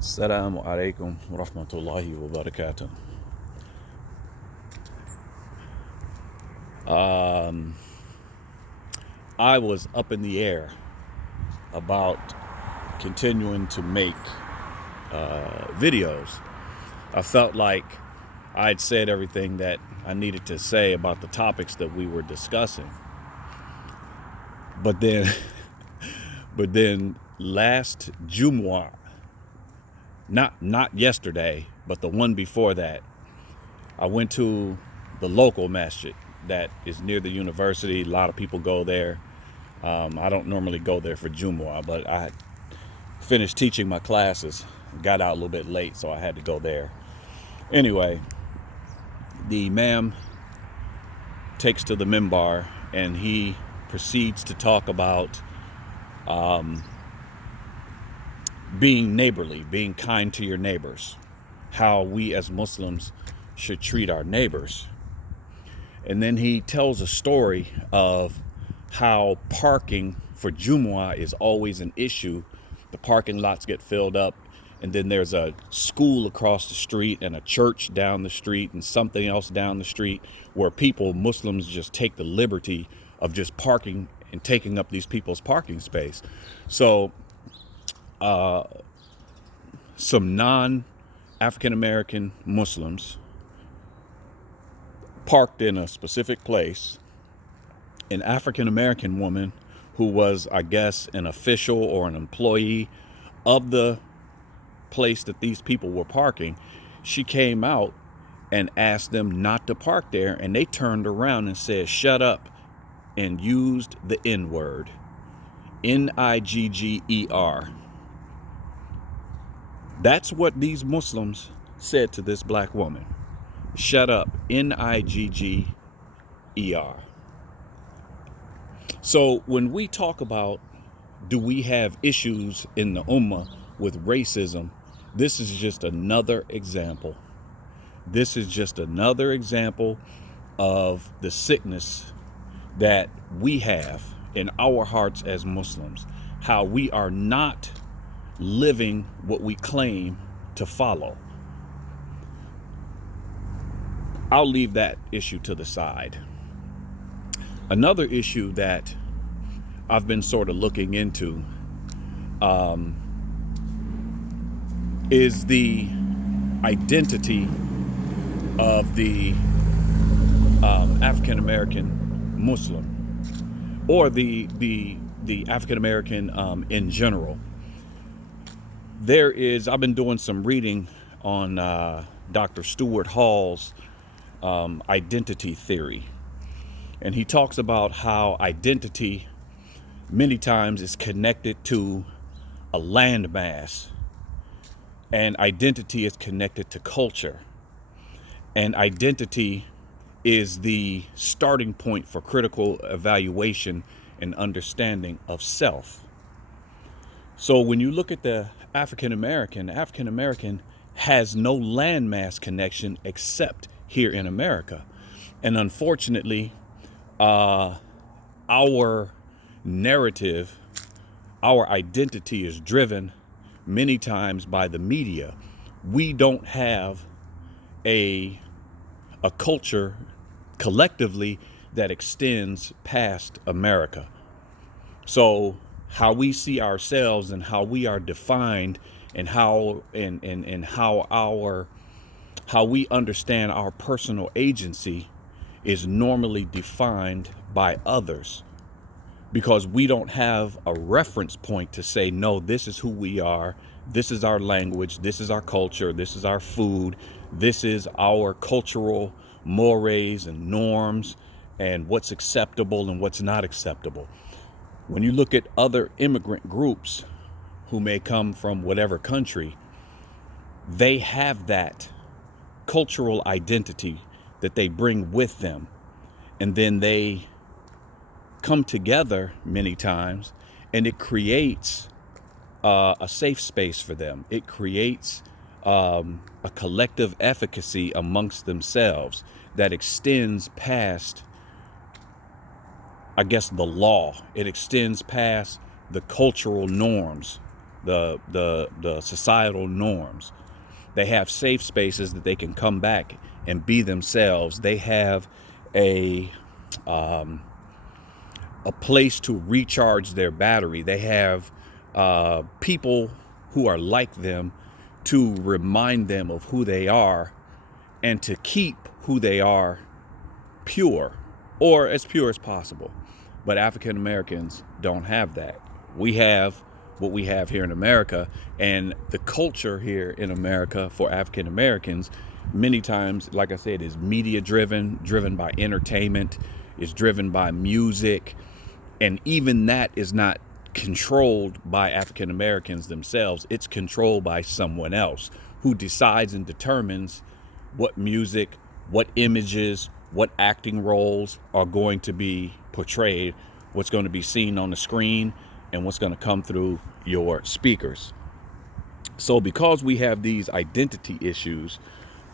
Assalamu alaikum wa rahmatullahi wa barakatuh. I was up in the air about continuing to make videos. I felt like I'd said everything that I needed to say about the topics that we were discussing. But then, but then last Jumu'ah, not yesterday, but the one before that, I went to the local masjid that is near the university. A lot of people go there. I don't normally go there for Jumu'ah, but I had finished teaching my classes, got out a little bit late, so I had to go there. Anyway, the imam takes to the minbar and he proceeds to talk about being neighborly, being kind to your neighbors, how we as Muslims should treat our neighbors. And then he tells a story of how parking for Jumu'ah is always an issue. The parking lots get filled up, and then there's a school across the street and a church down the street and something else down the street where Muslims just take the liberty of just parking and taking up these people's parking space. So some non-African American Muslims parked in a specific place. An African American woman who was, I guess, an official or an employee of the place that these people were parking, she came out and asked them not to park there, and they turned around and said, "Shut up," and used the N-word. Nigger. That's what these Muslims said to this black woman. Shut up. Nigger. So when we talk about, do we have issues in the Ummah with racism, this is just another example. This is just another example of the sickness that we have in our hearts as Muslims, how we are not living what we claim to follow. I'll leave that issue to the side. Another issue that I've been sort of looking into is the identity of the African American Muslim, or the African American in general. I've been doing some reading on Dr. Stuart Hall's identity theory. And he talks about how identity many times is connected to a landmass, and identity is connected to culture, and identity is the starting point for critical evaluation and understanding of self. So when you look at the African American has no landmass connection except here in America. And unfortunately, our narrative, our identity is driven many times by the media. We don't have a culture collectively that extends past America. So how we see ourselves and how we are defined and how we understand our personal agency is normally defined by others, because we don't have a reference point to say, no, this is who we are, this is our language, this is our culture, this is our food, this is our cultural mores and norms, and what's acceptable and what's not acceptable. When you look at other immigrant groups who may come from whatever country, they have that cultural identity that they bring with them, and then they come together many times, and it creates a safe space for them. It creates a collective efficacy amongst themselves that extends past, I guess, the law. It extends past the cultural norms. the societal norms. They have safe spaces that they can come back and be themselves. They have a place to recharge their battery. They have people who are like them to remind them of who they are and to keep who they are pure, or as pure as possible. But African Americans don't have that. We have what we have here in America, and the culture here in America for African Americans many times, like I said, is media driven by entertainment, is driven by music, and even that is not controlled by African Americans themselves. It's controlled by someone else who decides and determines what music, what images, what acting roles are going to be portrayed, what's going to be seen on the screen, and what's going to come through your speakers. So because we have these identity issues,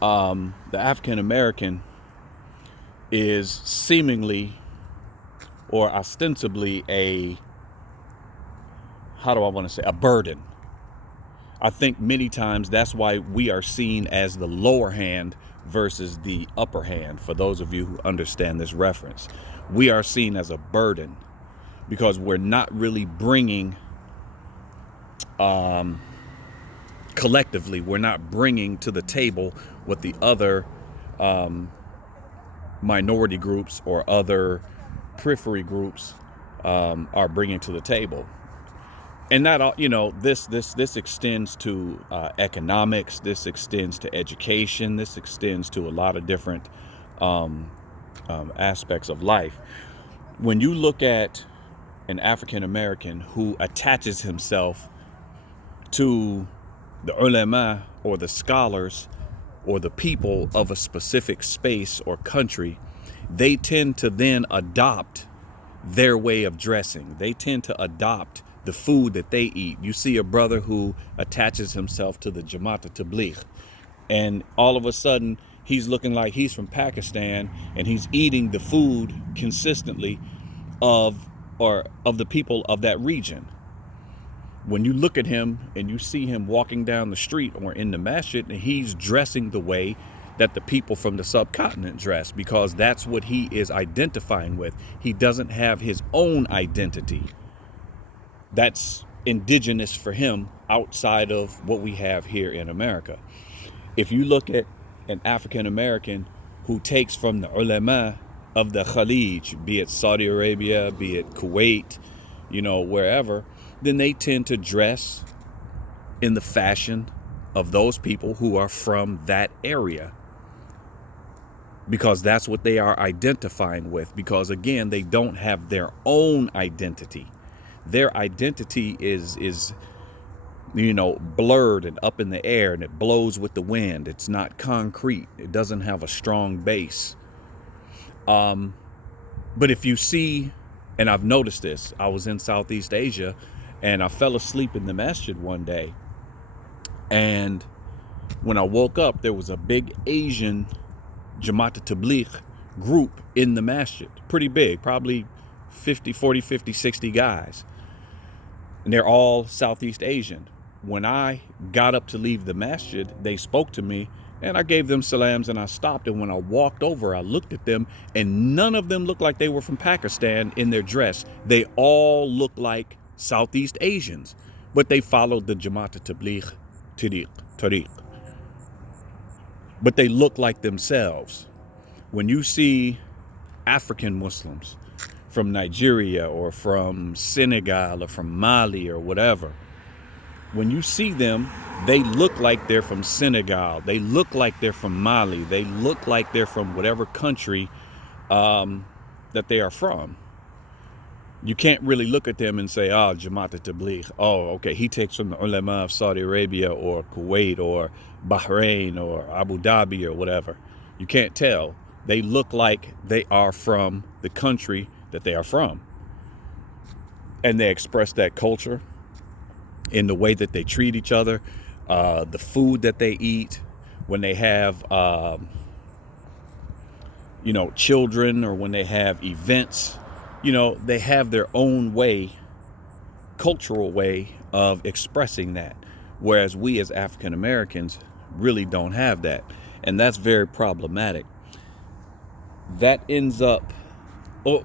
the African American is seemingly or ostensibly a burden. I think many times that's why we are seen as the lower hand versus the upper hand. For those of you who understand this reference, we are seen as a burden because we're not really bringing, collectively, we're not bringing to the table what the other minority groups or other periphery groups are bringing to the table. And that, this extends to economics. This extends to education. This extends to a lot of different aspects of life. When you look at an African American who attaches himself to the ulama or the scholars or the people of a specific space or country, they tend to then adopt their way of dressing. They tend to adopt the food that they eat. You see a brother who attaches himself to the Jamaat Tabligh, and all of a sudden he's looking like he's from Pakistan, and he's eating the food consistently of the people of that region. When you look at him and you see him walking down the street or in the masjid, and he's dressing the way that the people from the subcontinent dress, because that's what he is identifying with. He doesn't have his own identity that's indigenous for him outside of what we have here in America. If you look at an African American who takes from the ulama of the Khalij, be it Saudi Arabia, be it Kuwait, wherever, then they tend to dress in the fashion of those people who are from that area, because that's what they are identifying with. Because again, they don't have their own identity. Their identity is blurred and up in the air, and it blows with the wind. It's not concrete. It doesn't have a strong base. But if you see, and I've noticed this, I was in Southeast Asia and I fell asleep in the masjid one day. And when I woke up, there was a big Asian Jamaat Tabligh group in the masjid. Pretty big, probably 40, 50, 60 guys. And they're all Southeast Asian. When I got up to leave the masjid, they spoke to me and I gave them salams and I stopped. And when I walked over, I looked at them and none of them looked like they were from Pakistan in their dress. They all looked like Southeast Asians, but they followed the Jamaat Tabligh Tariq. But they look like themselves. When you see African Muslims from Nigeria or from Senegal or from Mali or whatever, when you see them, they look like they're from Senegal. They look like they're from Mali. They look like they're from whatever country that they are from. You can't really look at them and say, Jamaat Tabligh. Oh, okay, he takes from the ulama of Saudi Arabia or Kuwait or Bahrain or Abu Dhabi or whatever. You can't tell. They look like they are from the country that they are from. And they express that culture in the way that they treat each other, the food that they eat, when they have, children, or when they have events, they have their own way cultural way of expressing that, whereas we as African Americans really don't have that, and that's very problematic. That ends up, oh,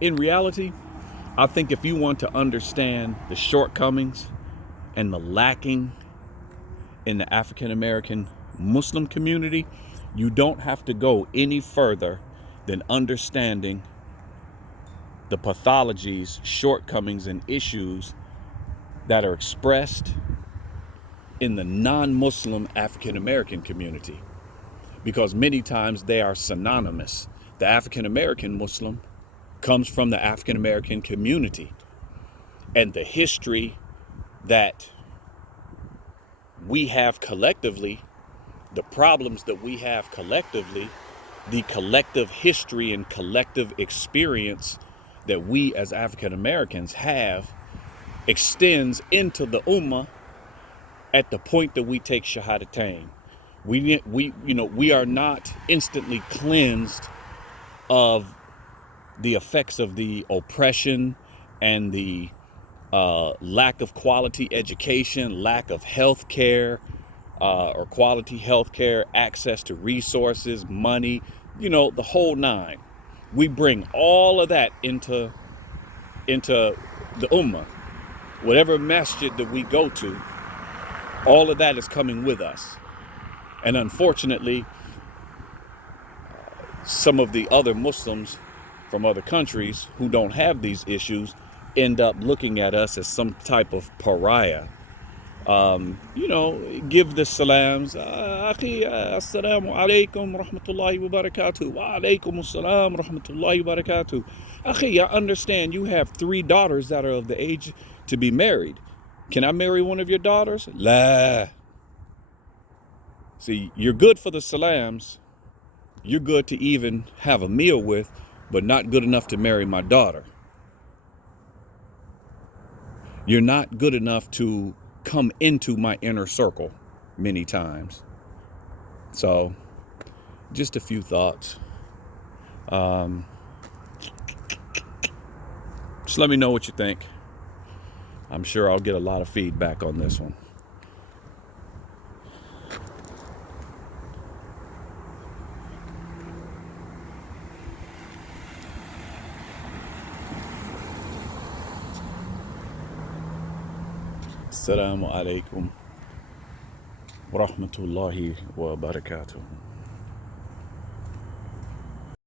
in reality, I think if you want to understand the shortcomings and the lacking in the African American Muslim community, you don't have to go any further than understanding the pathologies, shortcomings, and issues that are expressed in the non-Muslim African American community, because many times they are synonymous. The African American Muslim comes from the African American community, and the history that we have collectively, the problems that we have collectively, the collective history and collective experience that we as African Americans have extends into the Ummah at the point that we take Shahadatain. We are not instantly cleansed of the effects of the oppression and the lack of quality education, lack of health care, or quality health care, access to resources, money, the whole nine. We bring all of that into the Ummah. Whatever masjid that we go to, all of that is coming with us. And unfortunately, some of the other Muslims from other countries who don't have these issues end up looking at us as some type of pariah. Give the salams. Akhi, assalamu alaikum rahmatullahi wa barakatuh. Wa alaikum assalam rahmatullahi wa barakatuh. Akhi, I understand you have 3 daughters that are of the age to be married. Can I marry one of your daughters? La. See, you're good for the salams. You're good to even have a meal with, but not good enough to marry my daughter. You're not good enough to come into my inner circle many times. So, just a few thoughts. Just let me know what you think. I'm sure I'll get a lot of feedback on this one. Assalamu alaikum wa rahmatullahi wa barakatuh.